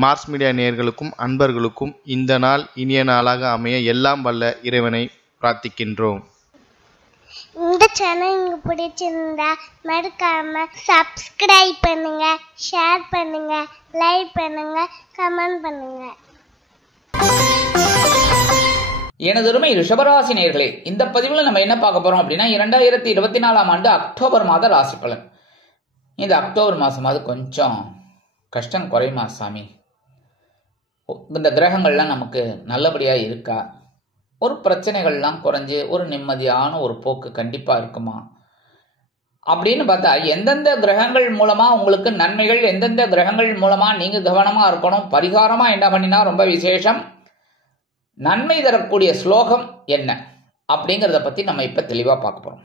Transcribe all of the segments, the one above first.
Mars media நேயர்களுக்கும் அன்பர்களுக்கும் இந்த நாள் இனிய நாளாக அமைய எல்லாம் வல்ல இறைவனை பிரார்த்திக்கின்றோம். இந்த சேனல் உங்களுக்கு பிடிச்சிருந்தா மறக்காம சப்ஸ்கிரைப் பண்ணுங்க, ஷேர் பண்ணுங்க, லைக் பண்ணுங்க, கமெண்ட் பண்ணுங்க. எனதருமை ரிஷபராசி நேயர்களே, இந்த பதிவில் நம்ம என்ன பார்க்க போறோம் அப்படின்னா 2024 அக்டோபர் மாத ராசி பலன். இந்த அக்டோபர் மாசமாவது கொஞ்சம் கஷ்டம் குறையுமா சாமி? இந்த கிரகங்கள்லாம் நமக்கு நல்லபடியா இருக்கா? ஒரு பிரச்சனைகள்லாம் குறைஞ்சு ஒரு நிம்மதியான ஒரு போக்கு கண்டிப்பா இருக்குமா அப்படின்னு பார்த்தா, எந்தெந்த கிரகங்கள் மூலமா உங்களுக்கு நன்மைகள், எந்தெந்த கிரகங்கள் மூலமா நீங்க கவனமா இருக்கணும், பரிகாரமா என்ன பண்ணினா ரொம்ப விசேஷம், நன்மை தரக்கூடிய ஸ்லோகம் என்ன அப்படிங்கிறத பத்தி நம்ம இப்ப தெளிவா பார்க்க போறோம்.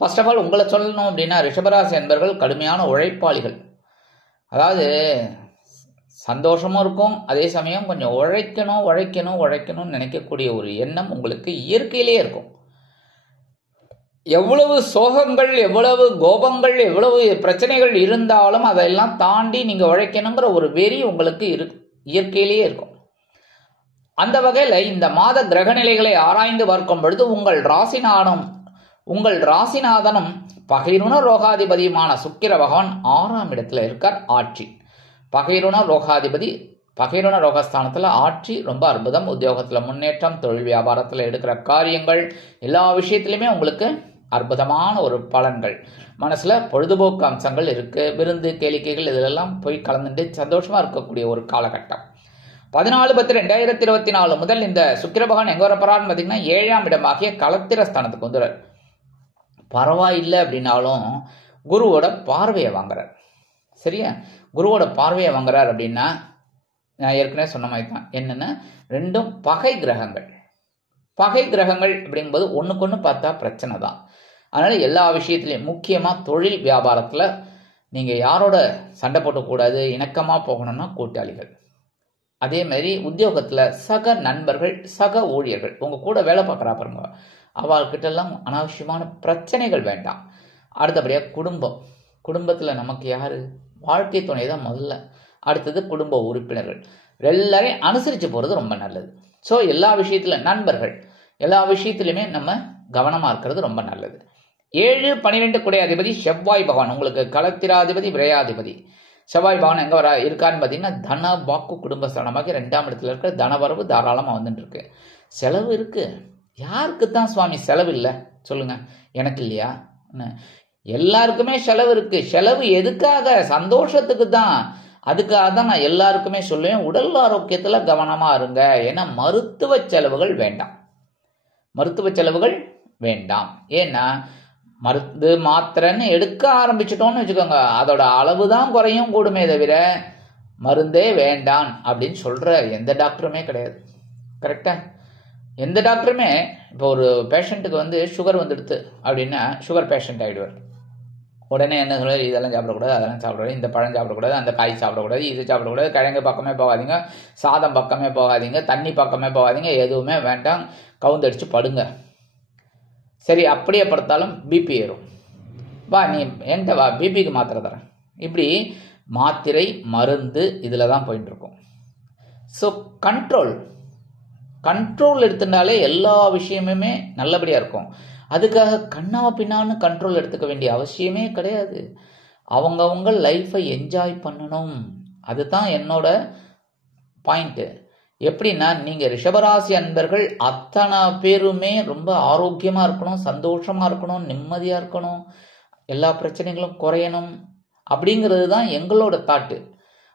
ஃபர்ஸ்ட் ஆஃப் ஆல் உங்களை சொல்லணும் அப்படின்னா, ரிஷபராசி என்பர்கள் கடுமையான உழைப்பாளிகள். அதாவது சந்தோஷமும் இருக்கும், அதே சமயம் கொஞ்சம் உழைக்கணும்னு நினைக்கக்கூடிய ஒரு எண்ணம் உங்களுக்கு இயற்கையிலே இருக்கும். எவ்வளவு சோகங்கள், எவ்வளவு கோபங்கள், எவ்வளவு பிரச்சனைகள் இருந்தாலும் அதெல்லாம் தாண்டி நீங்க உழைக்கணுங்கிற ஒரு வெறி உங்களுக்கு இயற்கையிலேயே இருக்கும். அந்த வகையில இந்த மாத கிரக நிலைகளை ஆராய்ந்து பார்க்கும் பொழுது உங்கள் ராசிநாதனும் பகைருண ரோகாதிபதியுமான சுக்கிர பகவான் 6ஆம் இடத்துல இருக்கார். ஆட்சி பகைருண ரோகஸ்தானத்துல ஆட்சி ரொம்ப அற்புதம். உத்தியோகத்துல முன்னேற்றம், தொழில் வியாபாரத்துல எடுக்கிற காரியங்கள் எல்லா விஷயத்திலுமே உங்களுக்கு அற்புதமான ஒரு பலன்கள். மனசுல பொழுதுபோக்கு அம்சங்கள் இருக்கு, விருந்து கேளிக்கைகள் இதெல்லாம் போய் கலந்துட்டு சந்தோஷமா இருக்கக்கூடிய ஒரு காலகட்டம். 14/10/2024 முதல் இந்த சுக்கிர பகவான் எங்க வரப்போறான்னு பாத்தீங்கன்னா 7ஆம் இடமாகிய களத்திர ஸ்தானத்துக்கு வந்துடுறார். பரவாயில்லை அப்படின்னாலும் குருவோட பார்வையை வாங்குறார். சரியா? குருவோட பார்வையை வாங்குறார் அப்படின்னா நான் ஏற்கனவே சொன்ன மாதிரி தான். என்னன்னா, ரெண்டும் பகை கிரகங்கள் அப்படிங்கும்போது ஒண்ணுக்கு பார்த்தா பிரச்சனை தான். அதனால எல்லா விஷயத்திலையும், முக்கியமா தொழில் வியாபாரத்துல நீங்க யாரோட சண்டை போட்டக்கூடாது, இணக்கமா போகணும்னா கூட்டாளிகள். அதே மாதிரி உத்தியோகத்துல சக நண்பர்கள், சக ஊழியர்கள், உங்க கூட வேலை பார்க்கறா பாருங்க, அவர்கிட்ட எல்லாம் அனாவசியமான பிரச்சனைகள் வேண்டாம். அடுத்தபடியா குடும்பத்துல நமக்கு யாரு? வாழ்க்கை துணை தான் முதல்ல, அடுத்தது குடும்ப உறுப்பினர்கள். எல்லாரையும் அனுசரிச்சு போறது ரொம்ப நல்லது. ஸோ எல்லா விஷயத்துல நண்பர்கள், எல்லா விஷயத்திலுமே நம்ம கவனமா இருக்கிறது ரொம்ப நல்லது. 7-12 குடையாதிபதி செவ்வாய் பகவான், உங்களுக்கு களத்திராதிபதி, விரையாதிபதி. செவ்வாய் பகவான் எங்க இருக்காருன்னு பாத்தீங்கன்னா தன வாக்கு குடும்பஸ்தானமாக 2ஆம் இடத்துல இருக்க. தனவரவு தாராளமா வந்துட்டு இருக்கு. செலவு இருக்கு. யாருக்கு தான் சுவாமி செலவு இல்லை சொல்லுங்க? எனக்கு இல்லையா? எல்லாருக்குமே செலவு இருக்கு. செலவு எதுக்காக? சந்தோஷத்துக்கு தான். அதுக்காக தான் நான் எல்லாருக்குமே சொல்லுவேன், உடல் ஆரோக்கியத்துல கவனமா இருங்க. ஏன்னா மருத்துவ செலவுகள் வேண்டாம். ஏன்னா மருந்து மாத்திரைன்னு எடுக்க ஆரம்பிச்சிட்டோம்னு வச்சுக்கோங்க, அதோட அளவு தான் குறையும் கூடுமே தவிர மருந்தே வேண்டாம் அப்படின்னு சொல்ற எந்த டாக்டருமே கிடையாது. கரெக்டா? எந்த டாக்டருமே இப்போ ஒரு பேஷண்ட்டுக்கு சுகர் வந்துடுது அப்படின்னா சுகர் பேஷண்ட் ஆயிடுவார். உடனே என்ன சொல்ல, இதெல்லாம் சாப்பிடக்கூடாது, அதெல்லாம் சாப்பிடக்கூடாது, இந்த பழம் சாப்பிடக்கூடாது, அந்த காய் சாப்பிடக்கூடாது, இது சாப்பிடக்கூடாது, கிழங்கு பக்கமே போகாதீங்க, சாதம் பக்கமே போகாதீங்க, தண்ணி பக்கமே போகாதீங்க, எதுவுமே வேண்டாம், கவுந்தடிச்சு படுங்க. சரி, அப்படியே படுத்தாலும் பிபி ஏறும். வா நீ என்கிட்ட வா, பிபிக்கு மாத்திரை தரேன். இப்படி மாத்திரை மருந்து இதில் தான் போயிட்டு இருக்கும். ஸோ கண்ட்ரோல் எடுத்துட்டாலே எல்லா விஷயமுமே நல்லபடியாக இருக்கும். அதுக்காக கண்ணா பின்னான்னு கண்ட்ரோல் எடுத்துக்க வேண்டிய அவசியமே கிடையாது. அவங்கவுங்க லைஃப்பை என்ஜாய் பண்ணணும். அதுதான் என்னோட பாயிண்ட்டு. எப்படின்னா, நீங்க ரிஷபராசி அன்பர்கள் அத்தனை பேருமே ரொம்ப ஆரோக்கியமா இருக்கணும், சந்தோஷமா இருக்கணும், நிம்மதியா இருக்கணும், எல்லா பிரச்சனைகளும் குறையணும் அப்படிங்கிறது தான் எங்களோட தாட்டு.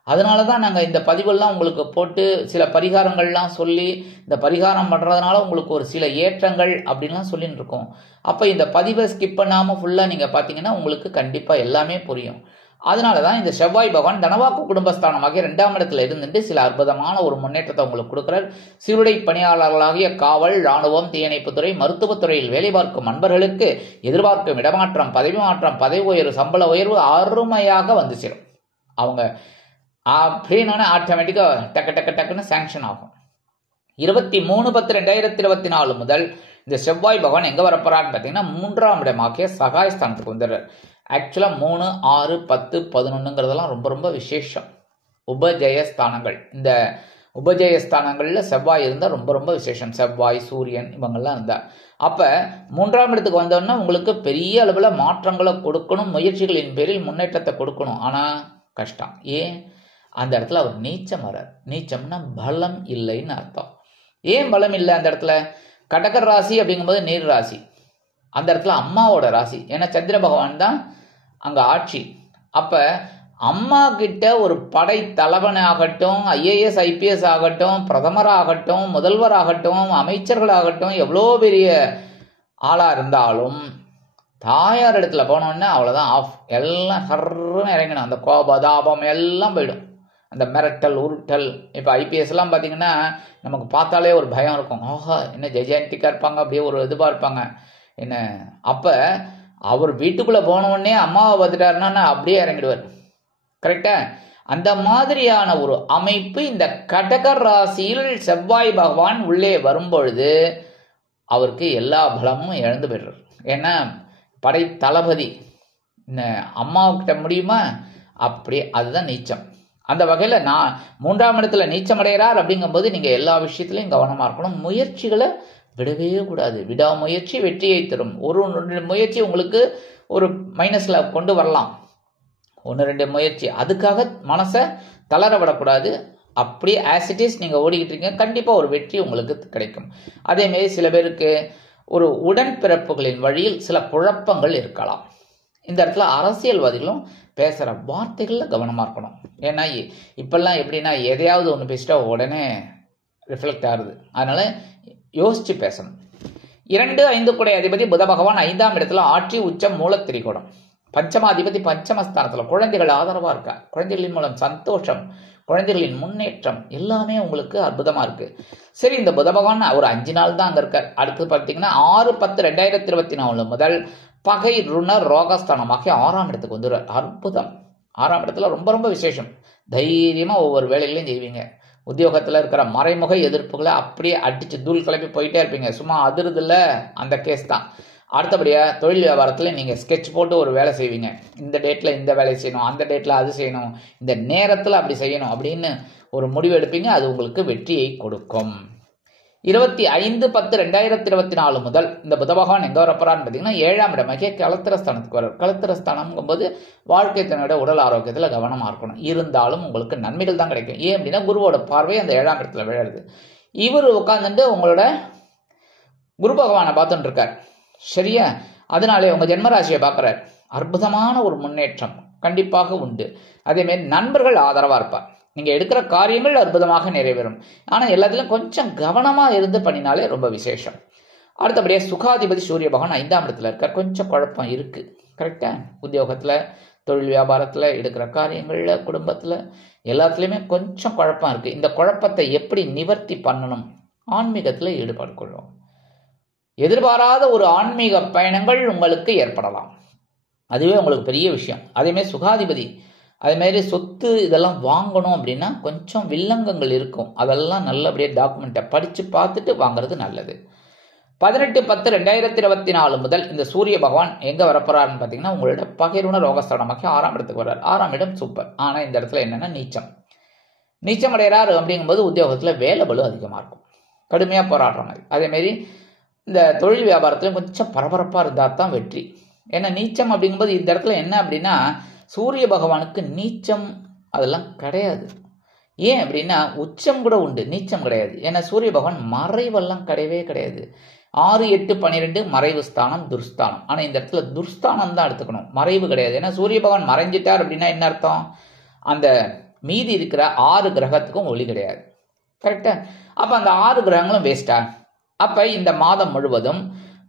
அதனால தான் நாங்கள் இந்த பதிவெல்லாம் உங்களுக்கு போட்டு சில பரிகாரங்கள்லாம் சொல்லி, இந்த பரிகாரம் பண்ணுறதுனால உங்களுக்கு ஒரு சில ஏற்றங்கள் அப்படின்லாம் சொல்லிட்டு இருக்கோம். அப்போ இந்த பதிவை ஸ்கிப் பண்ணாமல் ஃபுல்லாக நீங்கள் பார்த்தீங்கன்னா உங்களுக்கு கண்டிப்பாக எல்லாமே புரியும். அதனால தான் இந்த செவ்வாய் பகவான் தனவாக்கு குடும்பஸ்தானமாக 2ஆம் இடத்துல இருந்துட்டு சில அற்புதமான ஒரு முன்னேற்றத்தை உங்களுக்கு கொடுக்கிறார். சீருடை பணியாளர்களாகிய காவல், இராணுவம், தீயணைப்புத்துறை, மருத்துவத்துறையில் வேலை பார்க்கும் நண்பர்களுக்கு எதிர்பார்க்கும் இடமாற்றம், பதவி மாற்றம், பதவி உயர்வு, சம்பள உயர்வு அருமையாக வந்து சேரும். அவங்க அப்படின்னு ஆட்டோமேட்டிக்கா டக்குன்னு சாங்ஷன் ஆகும். 23/10/2024 முதல் இந்த செவ்வாய் பகவான் எங்க வரப்போறான்னு பாத்தீங்கன்னா 3ஆம் இடமாகிய சகாயஸ்தானத்துக்கு வந்துடுறார். ஆக்சுவலா 3, 6, 10, 11ங்கிறதெல்லாம் ரொம்ப ரொம்ப விசேஷம். உபஜயஸ்தானங்கள். இந்த உபஜயஸ்தானங்கள்ல செவ்வாய் இருந்தால் ரொம்ப ரொம்ப விசேஷம். செவ்வாய், சூரியன் இவங்கெல்லாம் இருந்தா அப்ப 3ஆம் இடத்துக்கு வந்தோன்னா உங்களுக்கு பெரிய அளவில் மாற்றங்களை கொடுக்கணும், முயற்சிகளின் பேரில் முன்னேற்றத்தை கொடுக்கணும். ஆனா கஷ்டம். ஏன்? அந்த இடத்துல அவர் நீச்சம் வரார். நீச்சம்னா பலம் இல்லைன்னு அர்த்தம். ஏன் பலம் இல்லை அந்த இடத்துல? கடக ராசி அப்படிங்கும்போது நீர் ராசி, அந்த இடத்துல அம்மாவோட ராசி. ஏன்னா சந்திர பகவான் தான் அங்க ஆட்சி. அப்ப அம்மா கிட்ட ஒரு படை தலைவன் ஆகட்டும், ஐஏஎஸ் ஐபிஎஸ் ஆகட்டும், பிரதமர் ஆகட்டும், முதல்வர் ஆகட்டும், அமைச்சர்கள் ஆகட்டும், எவ்வளோ பெரிய ஆளா இருந்தாலும் தாயார் இடத்துல போனோன்னா அவ்வளோதான், ஆஃப். எல்லாம் சர்ன்னு இறங்கணும். அந்த கோபதாபம் எல்லாம் போயிடும். அந்த மிரட்டல் உருட்டல். இப்போ ஐபிஎஸ் எல்லாம் பார்த்தீங்கன்னா நமக்கு பார்த்தாலே ஒரு பயம் இருக்கும். ஆஹா, என்ன ஜெயஜெயந்திக்கா இருப்பாங்க, அப்படியே ஒரு இதுவாக இருப்பாங்க என்ன. அப்போ அவர் வீட்டுக்குள்ளே போனவுடனே அம்மாவை பார்த்துட்டாருன்னா அப்படியே இறங்கிடுவார். கரெக்டா? அந்த மாதிரியான ஒரு அமைப்பு இந்த கடக ராசியில் செவ்வாய் பகவான் உள்ளே வரும்பொழுது அவருக்கு எல்லா பலமும் இழந்து போயிடுறார். ஏன்னா படை தளபதி அம்மாவுக்கிட்ட முடியுமா? அப்படியே அதுதான் நீச்சம். அந்த வகையில் நான் 3ஆம் இடத்துல நீச்சம் அடைகிறார் அப்படிங்கும்போது நீங்கள் எல்லா விஷயத்துலையும் கவனமாக இருக்கணும். முயற்சிகளை விடவே கூடாது. விடாமுயற்சி வெற்றியை தரும். ஒரு முயற்சி உங்களுக்கு ஒரு மைனஸில் கொண்டு வரலாம், 1-2 முயற்சி. அதுக்காக மனசை தளர விடக்கூடாது. அப்படியே ஆசிட்டிஸ் நீங்கள் ஓடிக்கிட்டு இருக்கீங்க, கண்டிப்பாக ஒரு வெற்றி உங்களுக்கு கிடைக்கும். அதேமாரி சில பேருக்கு ஒரு உடன்பிறப்புகளின் வழியில் சில குழப்பங்கள் இருக்கலாம். இந்த இடத்துல அரசியல்வாதிகளும் பேசுகிற வார்த்தைகளில் கவனமாக இருக்கணும். ஏன்னா இப்பெல்லாம் எப்படின்னா எதையாவது ஒன்று பேசிட்டா உடனே ரிஃப்ளெக்ட் ஆகுது. அதனால யோசிச்சு பேசணும். 2-5 கூடை அதிபதி புத பகவான் 5ஆம் இடத்துல ஆட்சி உச்சம் மூலத்திரிகோணம். பஞ்சமாதிபதி பஞ்சமஸ்தானத்தில் குழந்தைகள் ஆதரவாக இருக்கா. குழந்தைகளின் மூலம் சந்தோஷம், குழந்தைகளின் முன்னேற்றம் எல்லாமே உங்களுக்கு அற்புதமாக இருக்கு. சரி, இந்த புத பகவான் ஒரு 5 நாள் தான் அங்கே இருக்கார். அடுத்து பார்த்தீங்கன்னா 6-10-2024 முதல் பகை ருண ரோகஸ்தானமாகி 6ஆம் இடத்துக்கு வந்துடுவார். அற்புதம். 6ஆம் இடத்துல ரொம்ப ரொம்ப விசேஷம். தைரியமாக ஒவ்வொரு வேலைகளையும் செய்வீங்க. உத்தியோகத்தில் இருக்கிற மறைமுக எதிர்ப்புகளை அப்படியே அடித்து தூள் கிளப்பி போயிட்டே இருப்பீங்க. சும்மா அதிருதில்ல, அந்த கேஸ் தான். அடுத்தபடியாக தொழில் வியாபாரத்தில் நீங்கள் ஸ்கெட்ச் போட்டு ஒரு வேலை செய்வீங்க. இந்த டேட்டில் இந்த வேலை செய்யணும், அந்த டேட்டில் அது செய்யணும், இந்த நேரத்தில் அப்படி செய்யணும் அப்படின்னு ஒரு முடிவு எடுப்பீங்க. அது உங்களுக்கு வெற்றியை கொடுக்கும். 25-10-2024 முதல் இந்த புத பகவான் எங்கே வரப்போறான்னு பார்த்தீங்கன்னா 7ஆம் இடமாகிய களத்திரஸ்தானத்துக்கு வர. களத்திரஸ்தானம்ங்கும்போது வாழ்க்கை தன்னோட உடல் ஆரோக்கியத்தில் கவனமாக இருக்கணும். இருந்தாலும் உங்களுக்கு நன்மைகள் தான் கிடைக்கும். ஏன் அப்படின்னா குருவோட பார்வை அந்த 7ஆம் இடத்துல விழுது. இவர் உட்காந்துட்டு உங்களோட குரு பகவானை பார்த்துட்டு இருக்கார். சரியா? அதனாலே உங்க ஜென்மராசியை பார்க்குறார். அற்புதமான ஒரு முன்னேற்றம் கண்டிப்பாக உண்டு. அதேமாரி நண்பர்கள் ஆதரவாக இருப்பார். நீங்கள் எடுக்கிற காரியங்கள் அற்புதமாக நிறைவேறும். ஆனால் எல்லாத்திலும் கொஞ்சம் கவனமாக இருந்து பண்ணினாலே ரொம்ப விசேஷம். அடுத்தபடியாக சுகாதிபதி சூரிய பகவான் 5ஆம் இடத்துல இருக்கார். கொஞ்சம் குழப்பம் இருக்கு. கரெக்டா? உத்தியோகத்தில், தொழில் வியாபாரத்தில், எடுக்கிற காரியங்களில், குடும்பத்தில் எல்லாத்துலேயுமே கொஞ்சம் குழப்பம் இருக்கு. இந்த குழப்பத்தை எப்படி நிவர்த்தி பண்ணணும்? ஆன்மீகத்தில் ஈடுபாடு கொள்ளும். எதிர்பாராத ஒரு ஆன்மீக பயணங்கள் உங்களுக்கு ஏற்படலாம். அதுவே உங்களுக்கு பெரிய விஷயம். அதேமாதிரி சுகாதிபதி, அதேமாரி சொத்து இதெல்லாம் வாங்கணும் அப்படின்னா கொஞ்சம் வில்லங்கங்கள் இருக்கும். அதெல்லாம் நல்லபடியாக டாக்குமெண்ட்டை படித்து பார்த்துட்டு வாங்குறது நல்லது. 18-10-2024 முதல் இந்த சூரிய பகவான் எங்கே வரப்போறாருன்னு பார்த்தீங்கன்னா உங்களோட பகைருண ரோகஸ்தானமாக்கி 6ஆம் இடத்துக்கு வர்றார். 6ஆம் இடம் சூப்பர். ஆனால் இந்த இடத்துல என்னென்னா நீச்சம் அடைகிறாரு. அப்படிங்கும்போது உத்தியோகத்தில் வேலை பளு அதிகமாக இருக்கும், கடுமையாக போராடுற மாதிரி. அதேமாரி இந்த தொழில் வியாபாரத்தில் கொஞ்சம் பரபரப்பாக இருந்தால் தான் வெற்றி. ஏன்னா நீச்சம் அப்படிங்கும்போது இந்த இடத்துல என்ன அப்படின்னா சூரிய பகவானுக்கு நீச்சம் அதெல்லாம் கிடையாது. ஏன் அப்படின்னா உச்சம் கூட உண்டு, நீச்சம் கிடையாது. ஏன்னா சூரிய பகவான் மறைவெல்லாம் கிடையவே கிடையாது. 6-8-12 மறைவு ஸ்தானம், துர்ஸ்தானம். ஆனால் இந்த இடத்துல துர்ஸ்தானம் தான் எடுத்துக்கணும், மறைவு கிடையாது. ஏன்னா சூரிய பகவான் மறைஞ்சிட்டார் அப்படின்னா என்ன அர்த்தம்? அந்த மீதி இருக்கிற 6 கிரகத்துக்கும் ஒளி கிடையாது. கரெக்டா? அப்போ அந்த 6 கிரகங்களும் வேஸ்டா? அப்போ இந்த மாதம் முழுவதும்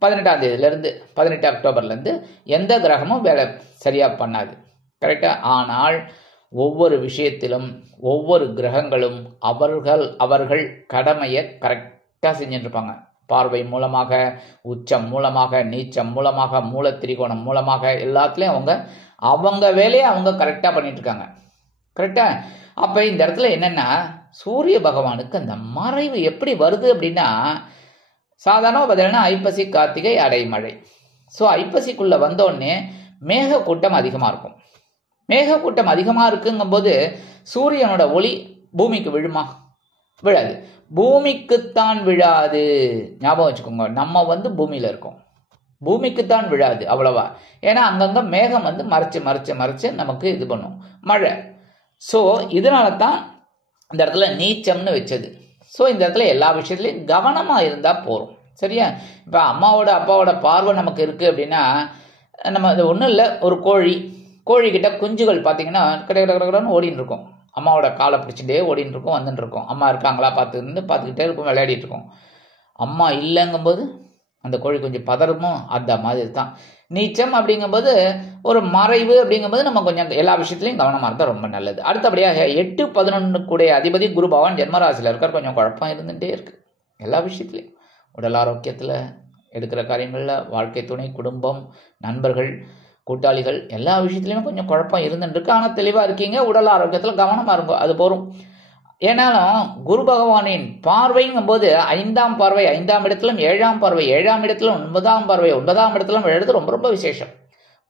18ஆம் தேதியிலேருந்து 18 அக்டோபர்லேருந்து எந்த கிரகமும் வேலை சரியாக பண்ணாது. கரெக்டாக? ஆனால் ஒவ்வொரு விஷயத்திலும் ஒவ்வொரு கிரகங்களும் அவர்கள் கடமையை கரெக்டாக செஞ்சுருப்பாங்க. பார்வை மூலமாக, உச்சம் மூலமாக, நீச்சம் மூலமாக, மூலத்திரிகோணம் மூலமாக எல்லாத்துலேயும் அவங்க வேலையை அவங்க கரெக்டாக பண்ணிட்டு இருக்காங்க. கரெக்டா? அப்போ இந்த இடத்துல என்னென்னா சூரிய பகவானுக்கு அந்த மறைவு எப்படி வருது அப்படின்னா சாதாரணமாக பார்த்தீங்கன்னா ஐப்பசி, கார்த்திகை, அடைமழை. ஸோ ஐப்பசிக்குள்ளே வந்தோடனே மேக கூட்டம் அதிகமாக இருக்கும். மேகக்கூட்டம் அதிகமாக இருக்குங்கும்போது சூரியனோட ஒளி பூமிக்கு விழுமா? விழாது. பூமிக்குத்தான் விழாது, ஞாபகம் வச்சுக்கோங்க. நம்ம பூமியில் இருக்கோம், பூமிக்குத்தான் விழாது அவ்வளவா. ஏன்னா அங்கங்கே மேகம் மறைச்சு மறைச்சு மறைச்சு நமக்கு இது பண்ணும் மழை. ஸோ இதனால தான் இந்த இடத்துல நீச்சம்னு வச்சது. ஸோ இந்த இடத்துல எல்லா விஷயத்துலையும் கவனமாக இருந்தால் போகிறோம். சரியா? இப்போ அம்மாவோட அப்பாவோட பார்வை நமக்கு இருக்குது அப்படின்னா, நம்ம அது ஒன்றும் இல்லை, ஒரு கோழிக்கிட்ட குஞ்சுகள் பார்த்தீங்கன்னா கடன்னு ஓடின்னு இருக்கும். அம்மாவோட காலை பிடிச்சிட்டே ஓடின்னு இருக்கும், வந்துட்டு இருக்கும். அம்மா இருக்காங்களா பார்த்துக்கிட்டே இருக்கும், விளையாடிட்டு இருக்கும். அம்மா இல்லைங்கும்போது அந்த கோழி கொஞ்சம் பதறமோ, அந்த மாதிரி தான் நீச்சம். அப்படிங்கும்போது ஒரு மறைவு அப்படிங்கும்போது நம்ம கொஞ்சம் எல்லா விஷயத்துலையும் கவனமாக இருந்தால் ரொம்ப நல்லது. அடுத்தபடியாக 8-11 கூடிய அதிபதி குரு பகவான் ஜென்மராசியில் இருக்கார். கொஞ்சம் குழப்பம் இருந்துகிட்டே இருக்கு எல்லா விஷயத்துலையும். உடல் ஆரோக்கியத்தில், எடுக்கிற காரியங்களில், வாழ்க்கை துணை, குடும்பம், நண்பர்கள், கூட்டாளிகள், எல்லா விஷயத்துலையும் கொஞ்சம் குழப்பம் இருந்துருக்கு. ஆனால் தெளிவாக இருக்கீங்க. உடல் ஆரோக்கியத்தில் கவனமாக இருக்கும், அது போகும். ஏன்னாலும் குரு பகவானின் பார்வைங்கும் போது 5ஆம் பார்வை 5ஆம் இடத்திலும், 7ஆம் பார்வை 7ஆம் இடத்திலும், 9ஆம் பார்வை 9ஆம் இடத்திலும் எழுது ரொம்ப ரொம்ப விசேஷம்.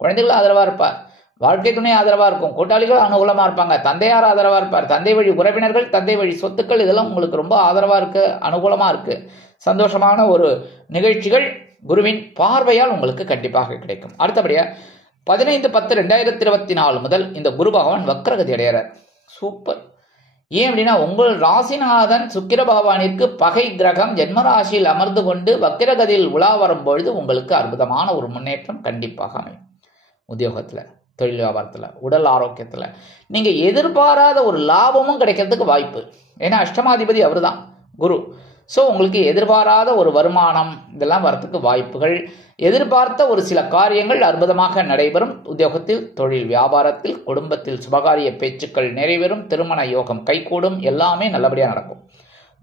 குழந்தைகள் ஆதரவாக இருப்பார், வாழ்க்கை துணை ஆதரவாக இருக்கும், கூட்டாளிகள் அனுகூலமாக இருப்பாங்க, தந்தையார் ஆதரவாக இருப்பார், தந்தை வழி உறவினர்கள், தந்தை வழி சொத்துக்கள், இதெல்லாம் உங்களுக்கு ரொம்ப ஆதரவாக இருக்கு, அனுகூலமாக இருக்கு. சந்தோஷமான ஒரு நிகழ்ச்சிகள் குருவின் பார்வையால் உங்களுக்கு கண்டிப்பாக கிடைக்கும். அடுத்தபடியா 15-10-2024 முதல் இந்த குரு பகவான் வக்ரகதி அடைகிறார். சூப்பர். ஏன் அப்படின்னா, உங்கள் ராசிநாதன் சுக்கிர பகவானிற்கு பகை கிரகம் ஜென்மராசியில் அமர்ந்து கொண்டு வக்ரகதியில் உலா வரும்பொழுது உங்களுக்கு அற்புதமான ஒரு முன்னேற்றம் கண்டிப்பாக அமையும். உத்தியோகத்தில், தொழில் வியாபாரத்தில், உடல் ஆரோக்கியத்தில் நீங்கள் எதிர்பாராத ஒரு லாபமும் கிடைக்கிறதுக்கு வாய்ப்பு. ஏன்னா அஷ்டமாதிபதி அவர் தான் குரு. ஸோ உங்களுக்கு எதிர்பாராத ஒரு வருமானம் இதெல்லாம் வரத்துக்கு வாய்ப்புகள், எதிர்பார்த்த ஒரு சில காரியங்கள் அற்புதமாக நடைபெறும். உத்தியோகத்தில், தொழில் வியாபாரத்தில், குடும்பத்தில் சுபகாரிய பேச்சுக்கள் நிறைவேறும், திருமண யோகம் கைகூடும், எல்லாமே நல்லபடியாக நடக்கும்.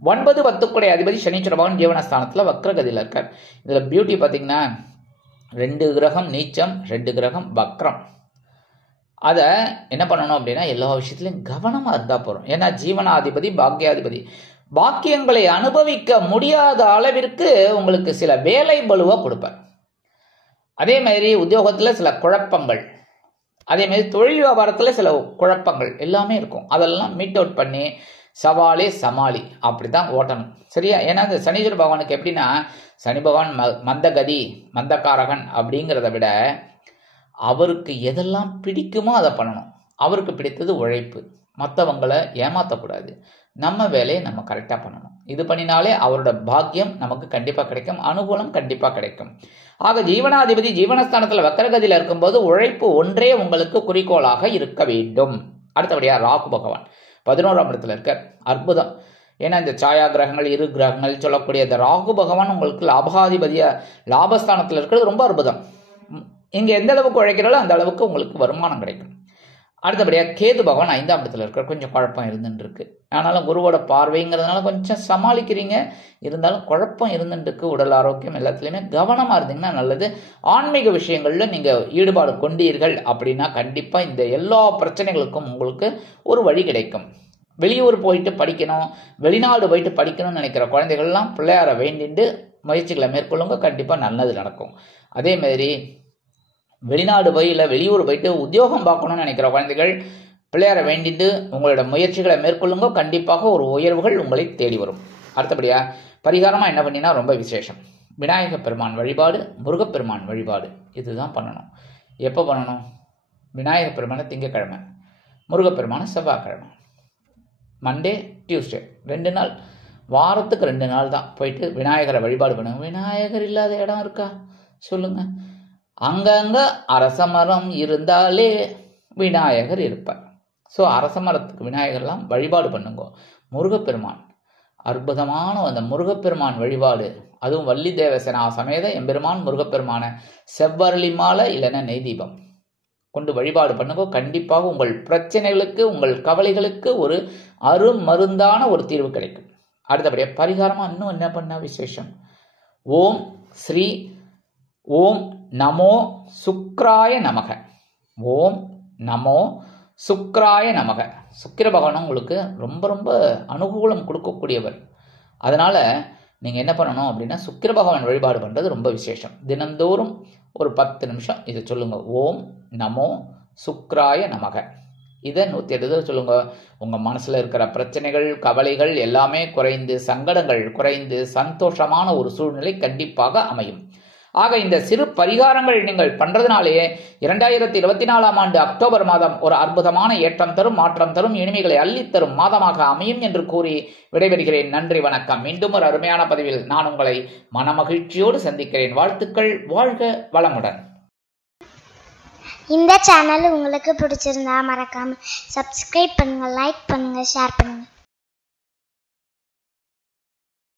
9-10 கூடிய அதிபதி சனீஸ்வர பகவான் ஜீவனஸ்தானத்தில் வக்ரகதியில் இருக்கார். இதில் பியூட்டி பார்த்தீங்கன்னா 2 கிரகம் நீச்சம், 2 கிரகம் வக்ரம். அதை என்ன பண்ணணும் அப்படின்னா, எல்லா விஷயத்துலையும் கவனமாக இருந்தால் போகிறோம். ஏன்னா ஜீவனாதிபதி பாக்கியாதிபதி. பாக்கியங்களை அனுபவிக்க முடியாத அளவிற்கு உங்களுக்கு சில வேலை பலுவை கொடுப்பார். அதே மாதிரி உத்தியோகத்தில் சில குழப்பங்கள், அதே மாதிரி தொழில் வியாபாரத்தில் சில குழப்பங்கள் எல்லாமே இருக்கும். அதெல்லாம் மீட் அவுட் பண்ணி சவாலே சமாளி அப்படி தான் ஓட்டணும். சரியா? ஏன்னா இந்த சனீஸ்வர பகவானுக்கு எப்படின்னா, சனி பகவான் மந்தகதி மந்தக்காரகன் அப்படிங்கிறத விட அவருக்கு எதெல்லாம் பிடிக்குமோ அதை பண்ணணும். அவருக்கு பிடித்தது உழைப்பு, மற்றவங்களை ஏமாற்றக்கூடாது, நம்ம வேலையை நம்ம கரெக்டாக பண்ணணும். இது பண்ணினாலே அவரோட பாக்கியம் நமக்கு கண்டிப்பாக கிடைக்கும், அனுகூலம் கண்டிப்பாக கிடைக்கும். ஆக ஜீவனாதிபதி ஜீவனஸ்தானத்தில் வக்ரகதியில் இருக்கும்போது உழைப்பு ஒன்றே உங்களுக்கு குறிக்கோளாக இருக்க வேண்டும். அடுத்தபடியாக ராகு பகவான் 11ஆம் இடத்துல இருக்க அற்புதம். ஏன்னா இந்த சாயா கிரகங்கள், இரு கிரகங்கள் சொல்லக்கூடிய இந்த ராகு பகவான் உங்களுக்கு லாபாதிபதியா லாபஸ்தானத்தில் இருக்கிறது ரொம்ப அற்புதம். இங்கே எந்த அளவுக்கு உழைக்கிறாலோ அந்த அளவுக்கு உங்களுக்கு வருமானம் கிடைக்கும். அடுத்தபடியாக கேது பகவான் 5ஆம் இடத்துல இருக்கிற கொஞ்சம் குழப்பம் இருந்துட்டு இருக்கு. ஆனாலும் குருவோட பார்வைங்கிறதுனால கொஞ்சம் சமாளிக்கிறீங்க, இருந்தாலும் குழப்பம் இருந்துட்டு இருக்கு. உடல் ஆரோக்கியம் எல்லாத்துலேயுமே கவனமாக இருந்தீங்கன்னா நல்லது. ஆன்மீக விஷயங்களில் நீங்கள் ஈடுபாடு கொண்டீர்கள் அப்படின்னா கண்டிப்பாக இந்த எல்லா பிரச்சனைகளுக்கும் உங்களுக்கு ஒரு வழி கிடைக்கும். வெளியூர் போயிட்டு படிக்கணும், வெளிநாடு போயிட்டு படிக்கணும்னு நினைக்கிற குழந்தைகள்லாம் பிள்ளையார வேண்டிட்டு முயற்சிகளை மேற்கொள்ளுங்க, கண்டிப்பாக நல்லது நடக்கும். அதே மாதிரி வெளிநாடு போய் இல்லை வெளியூர் போயிட்டு உத்தியோகம் பார்க்கணும்னு நினைக்கிற குழந்தைகள் பிள்ளையார வேண்டிட்டு உங்களோட முயற்சிகளை மேற்கொள்ளுங்க, கண்டிப்பாக ஒரு உயர்வுகள் உங்களை தேடி வரும். அடுத்தபடியாக பரிகாரமாக என்ன பண்ணினா ரொம்ப விசேஷம், விநாயகப் பெருமான் வழிபாடு, முருகப்பெருமான் வழிபாடு, இதுதான் பண்ணணும். எப்போ பண்ணணும்? விநாயகப் பெருமானை திங்கக்கிழமை, முருகப்பெருமானை செவ்வாய்க்கிழமை, மண்டே டியூஸ்டே 2 நாள், வாரத்துக்கு 2 நாள் தான் போயிட்டு விநாயகரை வழிபாடு பண்ணுங்க. விநாயகர் இல்லாத இடம் இருக்கா சொல்லுங்க? அங்கங்க அரச மரம் இருந்தாலே விநாயகர் இருப்பார். ஸோ அரச மரத்துக்கு விநாயகர்லாம் வழிபாடு பண்ணுங்க. முருகப்பெருமான் அற்புதமான அந்த முருகப்பெருமான் வழிபாடு, அதுவும் வள்ளி தேவசேனா சமேத எம்பெருமான் முருகப்பெருமான செவ்வரளி மாலை இல்லைன்னா நெய் தீபம் கொண்டு வழிபாடு பண்ணுங்க. கண்டிப்பாக உங்கள் பிரச்சனைகளுக்கு, உங்கள் கவலைகளுக்கு ஒரு அருமருந்தான ஒரு தீர்வு கிடைக்கும். அடுத்தபடியாக பரிகாரமாக இன்னும் என்ன பண்ண விசேஷம், ஓம் ஸ்ரீ ஓம் நமோ சுக்ராய நமக, ஓம் நமோ சுக்ராய நமக. சுக்கிர பகவான் உங்களுக்கு ரொம்ப ரொம்ப அனுகூலம் கொடுக்கக்கூடியவர். அதனால் நீங்கள் என்ன பண்ணணும் அப்படின்னா, சுக்கிர பகவான் வழிபாடு பண்ணுறது ரொம்ப விசேஷம். தினந்தோறும் ஒரு 10 நிமிஷம் இதை சொல்லுங்கள். ஓம் நமோ சுக்ராய நமக. இதை 108 தடவை சொல்லுங்க. உங்கள் மனசில் இருக்கிற பிரச்சனைகள், கவலைகள் எல்லாமே குறைந்து, சங்கடங்கள் குறைந்து, சந்தோஷமான ஒரு சூழ்நிலை கண்டிப்பாக அமையும். ஆக இந்த சிறு பரிகாரங்கள் நீங்கள் பண்றதுனாலேயே 2024ஆம் ஆண்டு அக்டோபர் மாதம் ஒரு அற்புதமான ஏற்றம் தரும், மாற்றம் தரும், இனிமைகளை அள்ளித்தரும் மாதமாக அமையும் என்று கூறி விடைபெறுகிறேன். நன்றி, வணக்கம். மீண்டும் ஒரு அருமையான பதிவில் நான் உங்களை மனமகிழ்ச்சியோடு சந்திக்கிறேன். வாழ்த்துக்கள். வாழ்க வளமுடன். இந்த சேனல் உங்களுக்கு பிடிச்சிருந்தா மறக்காம சப்ஸ்கிரைப் பண்ணுங்க, லைக் பண்ணுங்க, ஷேர் பண்ணுங்க.